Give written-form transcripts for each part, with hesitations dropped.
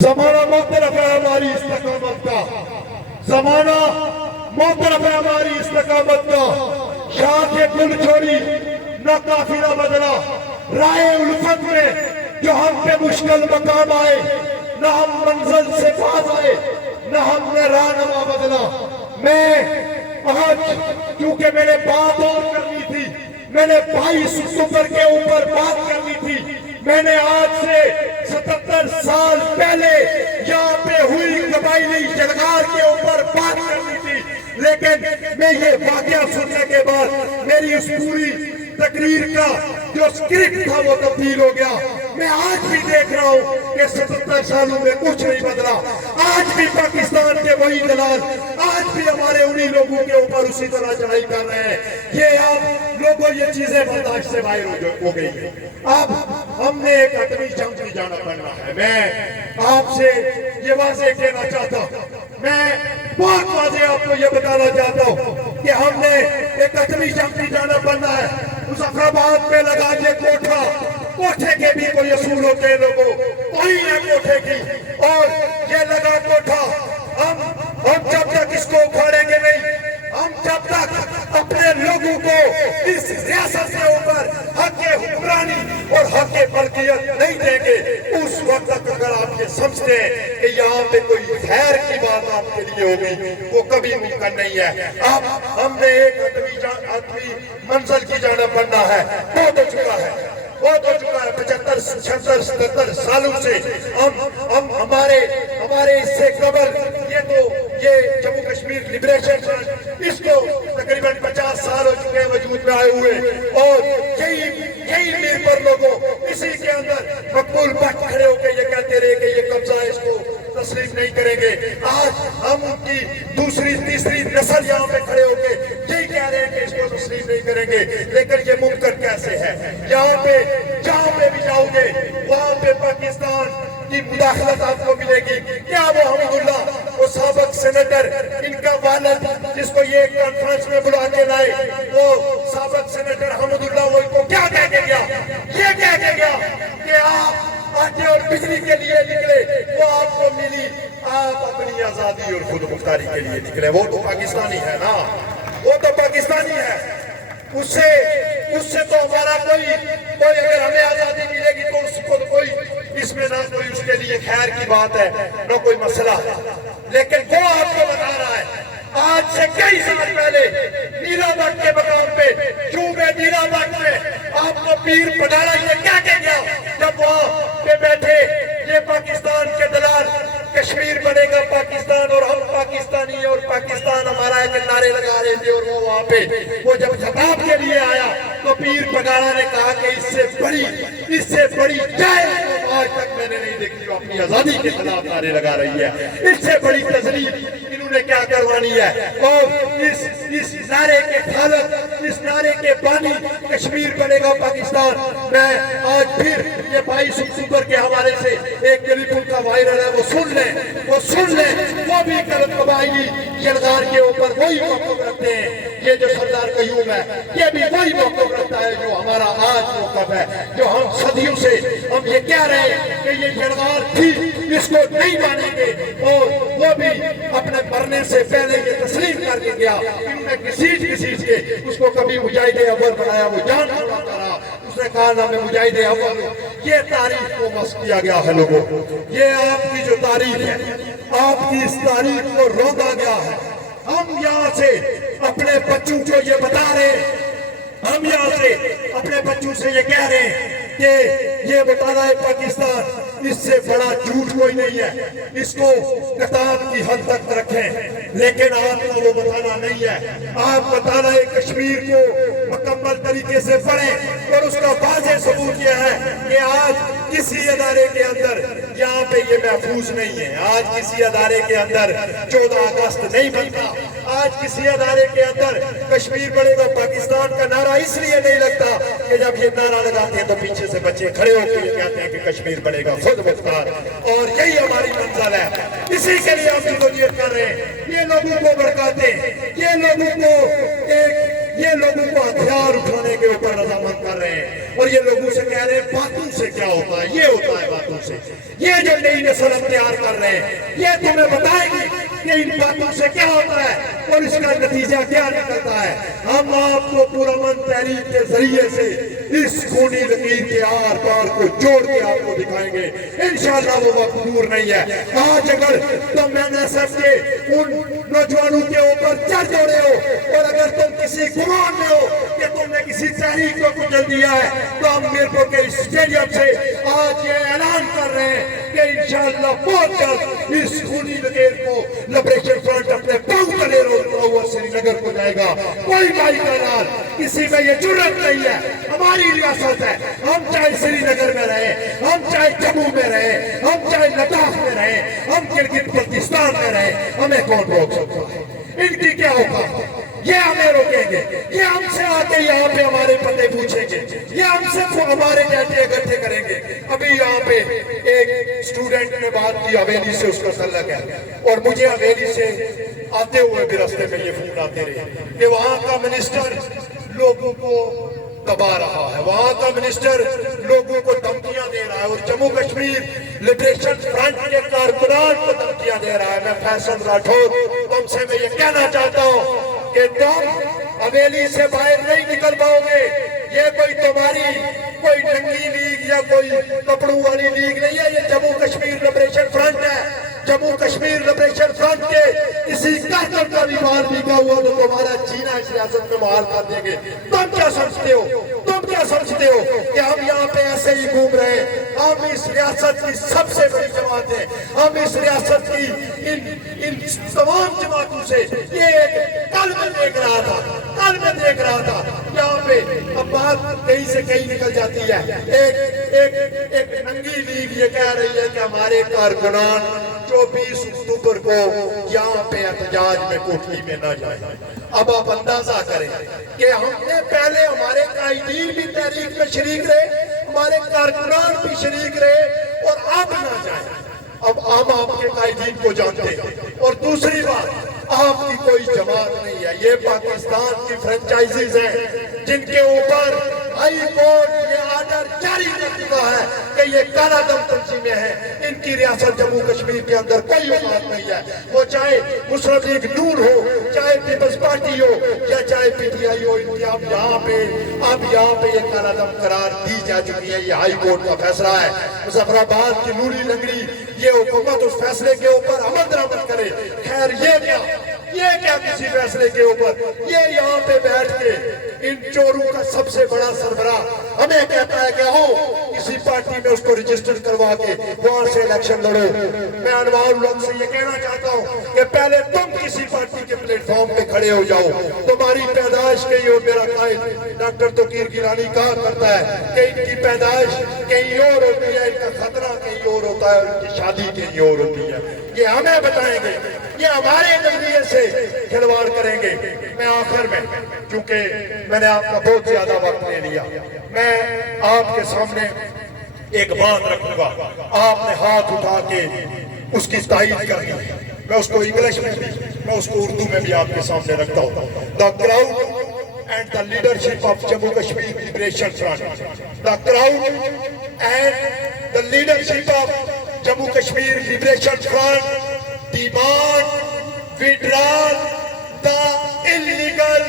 زمانہ معترف ہے ہماری استقامت کا، زمانہ معترف ہے ہماری استقامت کا۔ شاہ کے گل چھوڑی نہ قافلہ بدلا، رائے الفت میں جو ہم پہ مشکل مقام آئے، نہ ہم منزل سے باز آئے، نہ ہم نے راہنما بدلا۔ میں آج کیونکہ میں نے بات اور کرنی تھی، میں نے 22 اکتوبر کے اوپر بات کرنی تھی، میں نے آج سے 77 سال پہلے یہاں پہ ہوئی قبائلی جلگار کے اوپر بات کرنی تھی، لیکن میں یہ واقعہ سننے کے بعد میری اس پوری تقریر کا جو اسکرپٹ تھا وہ تبدیل ہو گیا۔ میں آج بھی دیکھ رہا ہوں کہ 77 سالوں میں کچھ نہیں بدلا، آج بھی پاکستان کے وہی دلال آج بھی ہمارے انہی لوگوں کے اوپر اسی طرح چڑھائی کر رہے ہیں۔ یہ اب لوگوں یہ چیزیں برداشت سے باہر ہو گئی ہیں، اب ہم نے ایک حتمی جنگ میں جانا پڑنا ہے۔ میں آپ سے یہ واضح کہنا چاہتا ہوں، میں بہت واضح آپ کو یہ بتانا چاہتا ہوں کہ ہم نے ایک حتمی جنگ میں جانا پڑنا ہے۔ مظفرآباد پہ لگا یہ کوٹھا، کوٹھے کے بھی کوئی اصول ہوتے ہیں لوگوں، کوئی ہے کوٹھے کی، اور یہ لگا کوٹھا ہم جب تک اس کو اکھاڑیں گے نہیں، ہم جب تک اپنے لوگوں کو اس ریاست سے اوپر حق حکمرانی اور حق ملکیت نہیں دیں گے، اس وقت تک اگر آپ یہ سمجھتے ہیں کہ یہاں پہ کوئی خیر کی بات آپ کے لیے ہوگی، وہ کبھی ممکن نہیں ہے۔ اب ہم نے ایک حتمی منزل کی جانب بڑھنا ہے، بہت ہو چکا ہے، بہت ہو چکا ہے۔ 75 76 77 سالوں سے ہم ہمارے اس سے قبل یہ جموں کشمیر لبریشن فرنٹ، اس کو تقریباً 50 سال ہو چکے ہیں وجود میں آئے ہوئے، اور یہی میر پر لوگوں اسی کے اندر مقبول بٹ کھڑے ہو کے یہ کہتے رہے کہ یہ قبضہ ہے، اس کو تسلیم نہیں کریں گے۔ آج ہم ان کی دوسری تیسری نسل یہاں پہ کھڑے ہو کے یہی کہہ رہے ہیں کہ اس کو تسلیم نہیں کریں گے، لیکن یہ ممکن کیسے ہے؟ یہاں پہ جہاں پہ بھی جاؤ گے وہاں پہ پاکستان کی مداخلت آپ کو ملے گی۔ کیا وہ حمد اللہ، وہ سابق سینیٹر، ان کا والد جس کو یہ کانفرنس میں بلا کے لائے، وہ سابق سینیٹر حمد اللہ، وہ ان کو کیا کہہ کے گیا؟ یہ کہہ کے گیا کہ آپ آٹے اور بجلی کے لیے نکلے، وہ آپ کو ملی، آپ اپنی آزادی اور خود مختاری کے لیے نکلے۔ وہ تو پاکستانی ہے نا، وہ تو پاکستانی ہے، اس سے تو ہمارا کوئی اگر ہمیں آزادی ملے گی تو اس کو کوئی اس میں نہ کوئی اس کے لیے خیر کی بات ہے، نہ کوئی مسئلہ ہے، لیکن وہ آپ کو بتا رہا ہے۔ آج سے کئی سال پہلے نیلا بٹ کے مقام پہ، چوبے نیلا بٹ میں آپ کو پیر پٹالا یہ کہہ کے گیا جب وہاں پہ بیٹھے، یہ پاکستان کے دلال، کشمیر بنے گا پاکستان اور ہم پاکستانی ہیں اور پاکستان ہمارا ہے کہ نعرے لگا رہے تھے، اور وہ وہاں پہ وہ جب خطاب کے لیے آیا تو پیر پگاڑا نے کہا کہ اس سے بڑی جائز آج تک میں نے نہیں دیکھی جو اپنی آزادی کے خلاف نعرے لگا رہی ہے، اس سے بڑی تذلیل انہوں نے کیا کروانی ہے۔ اور اس نعرے کے خالق، اس نعرے کے بانی کشمیر بنے گا پاکستان، میں آج پھر یہ 22 اکتوبر کے حوالے سے ایک کلپ ان کا وائرل ہے، وہ سن لیں، وہ بھی قبائلی جلگار کے اوپر وہی موقف رکھتے ہیں۔ یہ جو سردار قیوم ہے یہ بھی وہی موقف رکھتا ہے جو ہمارا آج موقف ہے، جو ہم صدیوں سے ہم یہ کہہ رہے ہیں کہ یہ جلگار تھی، اس کو نہیں مانیں گے، اور وہ بھی اپنے مرنے سے پہلے یہ تسلیم کر کے گیا۔ انہوں نے کسی کے اس کو کبھی مجاہد اول بنایا، وہ جان چھوڑاتا رہا، اس نے کہا نا میں مجاہد اول ہوں۔ یہ تاریخ کو مسخ کیا گیا ہے لوگوں، یہ آپ کی جو تاریخ ہے، آپ کی اس تاریخ کو روندا گیا ہے۔ ہم یہاں سے اپنے بچوں کو یہ بتا رہے ہیں، ہم یہاں سے اپنے بچوں سے یہ کہہ رہے ہیں کہ یہ بتانا ہے پاکستان، اس سے بڑا جھوٹ کوئی نہیں ہے، اس کو کتاب کی حد تک رکھیں، لیکن آپ کو وہ بتانا نہیں ہے۔ آپ بتانا ہے کشمیر کو مکمل طریقے سے پڑھیں، اور اس کا واضح ثبوت یہ ہے کہ آج کسی ادارے کے اندر یہاں پہ یہ محفوظ نہیں ہے، آج کسی ادارے کے اندر 14 اگست نہیں بنتا، آج کسی ادارے کے اندر کشمیر بڑھے گا پاکستان کا نعرہ اس لیے نہیں لگتا کہ جب یہ نعرہ لگاتے ہیں تو پیچھے سے بچے کھڑے ہو کے یہ کہتے ہیں کہ کشمیر بڑھے گا خود مختار، اور یہی ہماری منزل ہے، اسی کے لیے ہم جدوجہد کر رہے ہیں۔ یہ لوگوں کو بھڑکاتے ہیں، یہ لوگوں کو ہتھیار اٹھانے کے اوپر رضامند کر رہے ہیں، اور یہ لوگوں سے کہہ رہے ہیں باتوں سے کیا ہوتا ہے، یہ ہوتا ہے باتوں سے۔ یہ جو نئی نسل اختیار کر رہے ہیں یہ تمہیں بتائیں گے کہ ان باتوں سے کیا ہوتا ہے اور اس کا نتیجہ کیا نکلتا ہے۔ ہم آپ کو پرامن تحریک کے ذریعے سے اس خونی لکیر کے آر پار کو جوڑ کے آپ کو دکھائیں گے، انشاءاللہ وہ وقت دور نہیں ہے۔ آج اگر تم NSF کے ان نوجوانوں کے اوپر چڑھ جوڑے ہو اور اگر تم کسی گمان میں ہو کہ تم نے کسی تحریک کو کچل دیا ہے تو ہم میرپور کے اسٹیڈیم سے آج یہ اعلان کر رہے ہیں کہ انشاءاللہ بہت جلد اس خونی لکیر کو لبریشن فرنٹ اپنے پاؤں تلے روکتا ہوا سری نگر کو جائے گا۔ کوئی بھائی کا کسی میں یہ جرت نہیں ہے، ہماری ریاست ہے، ہم چاہے سری نگر میں رہے، ہم چاہے جموں میں رہے، ہم چاہے لداخ میں رہے، ہم گلگت بلتستان میں رہے، ہمیں کون روک سکتا ہے؟ ان کی کیا ہوگا؟ یہ ہمیں روکیں گے، یہ ہم سے آ کے یہاں پہ ہمارے پتے پوچھیں گے، یہ ہم سے ہمارے ڈیٹے اکٹھے کریں گے۔ ابھی یہاں پہ ایک اسٹوڈنٹ نے بات کی حویلی سے اس کا تعلق ہے، اور مجھے حویلی سے آتے ہوئے بھی راستے میں یہ فون آتے رہے کہ وہاں کا منسٹر لوگوں کو دبا رہا ہے، وہاں کا منسٹر لوگوں کو دھمکیاں دے رہا ہے، اور جموں کشمیر لبریشن فرنٹ کے کارکنان کو دھمکیاں دے رہا ہے۔ میں فیصل راٹھور تم سے میں یہ کہنا چاہتا ہوں کہ تم حویلی سے باہر نہیں نکل پاؤ گے۔ یہ کوئی تمہاری کوئی ننگی لیگ یا کوئی کپڑوں والی لیگ نہیں ہے، یہ جموں کشمیر لبریشن فرنٹ ہے۔ جموں کشمیر لبریشن فرنٹ کے کسی کارکن کا بھی مال بکا ہوا تو تمہارا جینا اس ریاست میں محال کر دیں گے۔ تم کیا سمجھتے ہو؟ تم کیا سمجھتے ہو کہ ہم یہاں پہ ایسے ہی گھوم رہے ہیں؟ ہم اس ریاست کی سب سے بڑی جماعت ہے، ہم اس ریاست کی ان تمام جماعتوں سے یہ کل میں دیکھ رہا تھا یہاں پہ اب بات کہیں سے کہیں نکل جاتی ہے۔ ایک ننگی لیگ یہ کہہ رہی ہے کہ ہمارے کارکنان 24 اکتوبر کو یہاں پہ احتجاج میں کوٹلی میں نہ جائیں۔ اب آپ اندازہ کریں کہ ہم نے پہلے ہمارے قائدین بھی تحریک میں شریک رہے، ہمارے کارکنان بھی شریک رہے، اور اب نہ جائیں۔ اب ہم آپ کے قائدین کو جانتے ہیں، اور دوسری بات آپ کی کوئی جماعت نہیں ہے، یہ پاکستان کی فرنچائزیز ہیں جن کے اوپر ہائی کورٹ یہ آرڈر جاری کر چکا ہے کہ یہ کالا دم تنظیمیں ہیں، ان کی ریاست جموں کشمیر کے اندر کوئی اوقات نہیں ہے، وہ چاہے مسلم لیگ نون ہو، چاہے پیپلز پارٹی ہو، یا چاہے PTI ہو، ان کی اب یہاں پہ یہ کالا دم قرار دی جا چکی ہے۔ یہ ہائی کورٹ کا فیصلہ ہے۔ مظفر آباد کی نوری لنگڑی یہ حکومت اس فیصلے کے اوپر عمل درآمد کرے۔ خیر یہ کیا کسی فیصلے کے اوپر، یہ یہاں پہ بیٹھ کے ان چوروں کا سب سے بڑا سربراہ ہمیں کہتا ہے کہ ہو کسی پارٹی میں اس کو رجسٹر کروا کے وہاں سے الیکشن لڑو۔ میں انوار الحق سے یہ کہنا چاہتا ہوں کہ پہلے تم کسی پارٹی کے پلیٹ فارم پہ کھڑے ہو جاؤ۔ تمہاری پیدائش کہیں اور، میرا قائد ڈاکٹر توقیر گیلانی کہا کرتا ہے کہ ان کی پیدائش کہیں اور ہوتی ہے، ان کا خطرہ کہیں اور ہوتا ہے، اور ان کی شادی کہیں اور ہوتی ہے۔ یہ ہمیں بتائیں گے، یہ ہمارے نظریے سے کھلواڑ کریں گے۔ میں آخر میں، کیونکہ میں نے آپ کا بہت زیادہ وقت لے لیا، میں آپ کے سامنے ایک بات رکھوں گا۔ آپ نے ہاتھ اٹھا کے اس کی تائید کر دی، میں اس کو انگلش میں بھی، میں اس کو اردو میں بھی آپ کے سامنے رکھتا ہوں۔ The crowd and the leadership of Jammu Kashmir Liberation Front. The crowd and the leadership of Jammu Kashmir Liberation Front demand withdrawal the illegal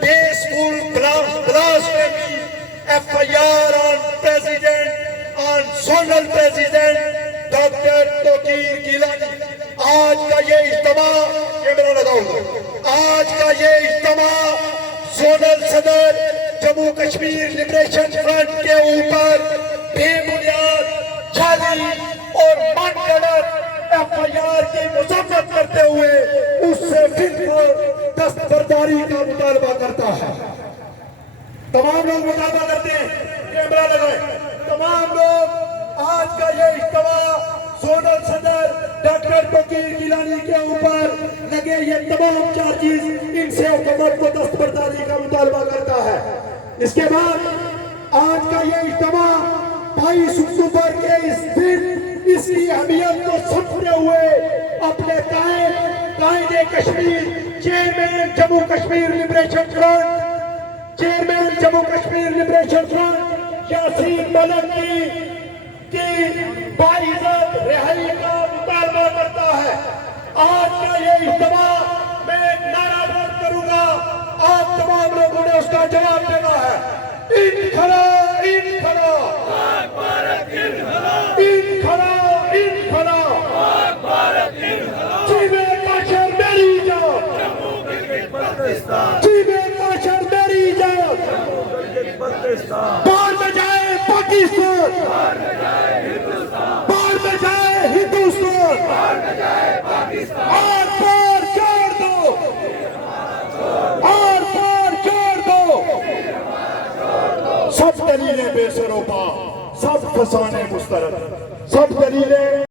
peaceful blasphemy FIR on zonal president doctor Tauqeer Gilani. آج کا یہ اجتماع، camera لگاؤ، آج کا یہ اجتماع zonal صدر جموں کشمیر لبریشن فرنٹ کے اوپر بے بنیاد جعلی اور من گھڑت FIR کی مذمت کرتے ہوئے اس سے بالکل دستبرداری کا مطالبہ کرتا ہے۔ تمام لوگ مطالبہ کرتے ہیں، کیمرہ لگائیں، تمام لوگ۔ آج کا یہ اجتماع زونل صدر ڈاکٹر توقیر گیلانی کے اوپر لگے یہ تمام چارجز، ان سے حکومت کو دستبرداری کا مطالبہ کرتا ہے۔ اس کے بعد آج کا یہ اجتماع 22 اکتوبر کے اس دن اس کی اہمیت کو سمجھتے ہوئے اپنے قائد Kashmir chairman Jammu Kashmir Liberation Front chairman Jammu Kashmir Liberation Front Yasin Malik کی باعزت رہائی کا مطالبہ کرتا ہے. آج کا یہ اجتماع میں ایک نعرہ بول کروں گا, آپ تمام لوگوں نے اس کا جواب دینا ہے. انقلاب انقلاب انقلاب انقلاب چیمے کا شہر میری جان, چیمے کا شہر میری جان. باہر میں جائے پاکستان, باہر میں جائے ہندوستان, آر پار چھوڑ دو, آر پار چھوڑ دو. سب دلیلیں بے سر و پا, سب فسانے مسترد, سب دلیلیں